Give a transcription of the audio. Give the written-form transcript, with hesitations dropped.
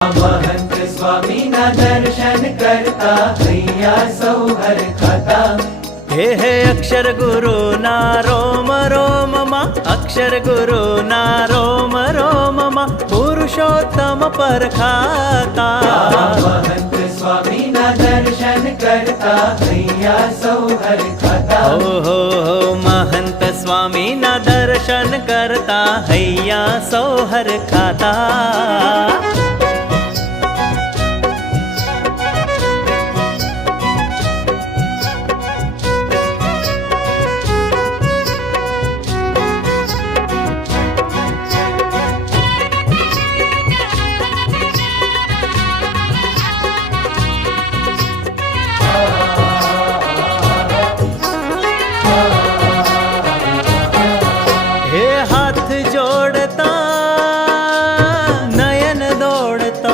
महंत स्वामी ना दर्शन करता हैया सौ हर खाता। हे अक्षर गुरु ना रोम रोम मा, अक्षर गुरु ना रोम रोम मा, पुरुषोत्तम पर खाता। महंत स्वामी ना दर्शन करता हैया सौ हर खाता। हो महंत स्वामी ना दर्शन करता हैया सौ हर खाता।